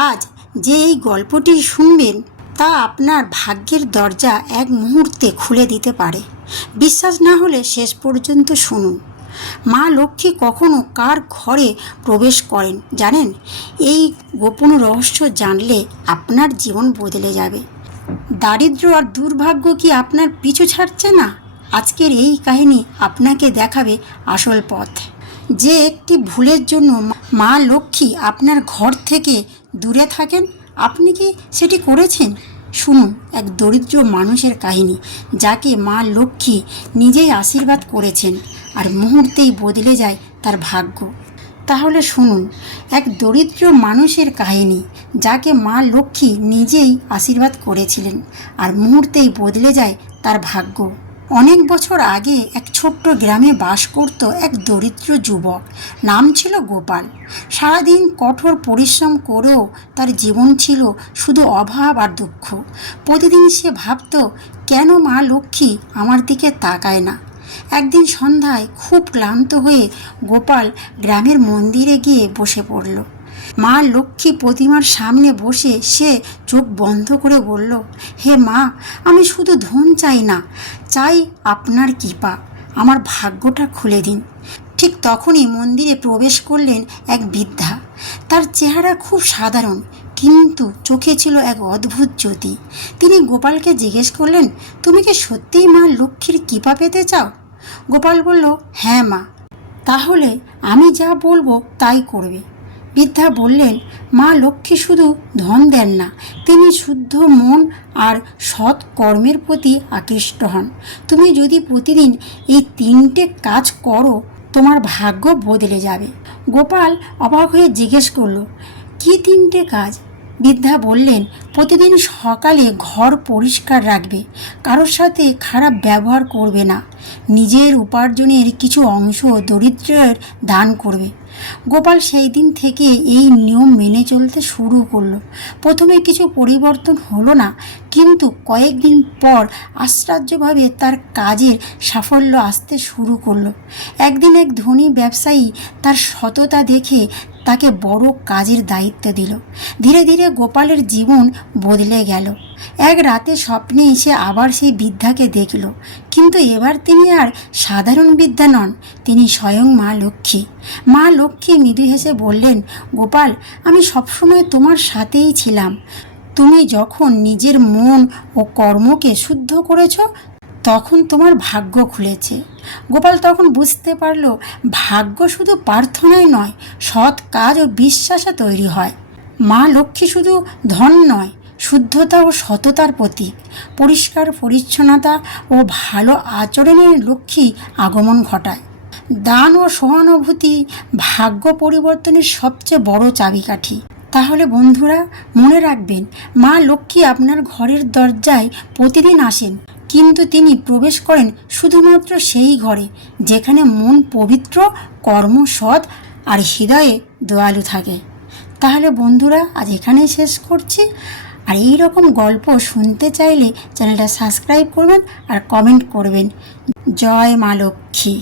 আজ যে এই গল্পটি শুনবেন তা আপনার ভাগ্যের দরজা এক মুহূর্তে খুলে দিতে পারে। বিশ্বাস না হলে শেষ পর্যন্ত শুনুন। মা লক্ষ্মী কখনো কার ঘরে প্রবেশ করেন জানেন? এই গোপন রহস্য জানলে আপনার জীবন বদলে যাবে। দারিদ্র্য আর দুর্ভাগ্য কি আপনার পিছু ছাড়ছে না? আজকের এই কাহিনী আপনাকে দেখাবে আসল পথ। যে একটি ভুলের জন্য মা লক্ষ্মী আপনার ঘর থেকে দূরে থাকেন, আপনি কি সেটি করেছেন? শুনুন এক দরিদ্র মানুষের কাহিনী, যাকে মা লক্ষ্মী নিজেই আশীর্বাদ করেছেন আর মুহূর্তেই বদলে যায় তার ভাগ্য। তাহলে শুনুন এক দরিদ্র মানুষের কাহিনী, যাকে মা লক্ষ্মী নিজেই আশীর্বাদ করেছিলেন আর মুহূর্তেই বদলে যায় তার ভাগ্য। অনেক বছর আগে এক ছোট্ট গ্রামে বাস করত এক দরিদ্র যুবক। নাম ছিল গোপাল। সারাদিন কঠোর পরিশ্রম করেও তার জীবন ছিল শুধু অভাব আর দুঃখ। প্রতিদিন সে ভাবত, কেন মা লক্ষ্মী আমার দিকে তাকায় না। একদিন সন্ধ্যায় খুব ক্লান্ত হয়ে গোপাল গ্রামের মন্দিরে গিয়ে বসে পড়ল। মা লক্ষ্মী প্রতিমার সামনে বসে সে চোখ বন্ধ করে বলল, হে মা, আমি শুধু ধন চাই না, চাই আপনার কৃপা। আমার ভাগ্যটা খুলে দিন। ঠিক তখনই মন্দিরে প্রবেশ করলেন এক বৃদ্ধা। তার চেহারা খুব সাধারণ, কিন্তু চোখে ছিল এক অদ্ভুত জ্যোতি। তিনি গোপালকে জিজ্ঞেস করলেন, তুমি কি সত্যিই মা লক্ষ্মীর কৃপা পেতে চাও? গোপাল বলল, হ্যাঁ মা। তাহলে আমি যা বলবো তাই করবে। বৃদ্ধা বললেন, মা লক্ষ্মী শুধু ধন দেন না, তিনি শুদ্ধ মন আর সৎ কর্মের প্রতি আকৃষ্ট হন। তুমি যদি প্রতিদিন এই 3টে কাজ করো, তোমার ভাগ্য বদলে যাবে। গোপাল অবাক হয়ে জিজ্ঞেস করল, কি 3টে কাজ? বৃদ্ধা বললেন, প্রতিদিন সকালে ঘর পরিষ্কার রাখবে, কারোর সাথে খারাপ ব্যবহার করবে না, নিজের উপার্জনের কিছু অংশ দরিদ্রের দান করবে। গোপাল সেই দিন থেকে এই নিয়ম মেনে চলতে শুরু করলো। প্রথমে কিছু পরিবর্তন হলো না, কিন্তু কয়েকদিন পর আশ্চর্যভাবে তার কাজের সাফল্য আসতে শুরু করলো। একদিন এক ধনী ব্যবসায়ী তার সততা দেখে তাকে বড় কাজের দায়িত্ব দিল। ধীরে ধীরে গোপালের জীবন বদলে গেল। এক রাতে স্বপ্নে এসে আবার সেই বৃদ্ধাকে দেখল, কিন্তু এবার তিনি আর সাধারণ বৃদ্ধা নন, তিনি স্বয়ং মা লক্ষ্মী। মা লক্ষ্মী মৃদু হেসে বললেন, গোপাল, আমি সবসময় তোমার সাথেই ছিলাম। তুমি যখন নিজের মন ও কর্মকে শুদ্ধ করেছ, তখন তোমার ভাগ্য খুলেছে। গোপাল তখন বুঝতে পারল, ভাগ্য শুধু প্রার্থনায় নয়, সৎ কাজ ও বিশ্বাসে তৈরি হয়। মা লক্ষ্মী শুধু ধন নয়, শুদ্ধতা ও সততার প্রতীক। পরিষ্কার পরিচ্ছন্নতা ও ভালো আচরণের লক্ষ্মী আগমন ঘটায়। দান ও সহানুভূতি ভাগ্য পরিবর্তনের সবচেয়ে বড় চাবিকাঠি। তাহলে বন্ধুরা, মনে রাখবেন, মা লক্ষ্মী আপনার ঘরের দরজায় প্রতিদিন আসেন, কিন্তু তিনি প্রবেশ করেন শুধুমাত্র সেই ঘরে যেখানে মন পবিত্র, কর্ম সৎ আর হৃদয়ে দয়ালু থাকে। তাহলে বন্ধুরা, আজ এখানেই শেষ করছি। আর এই রকম গল্প শুনতে চাইলে চ্যানেলটা সাবস্ক্রাইব করবেন আর কমেন্ট করবেন। জয় মা লক্ষ্মী।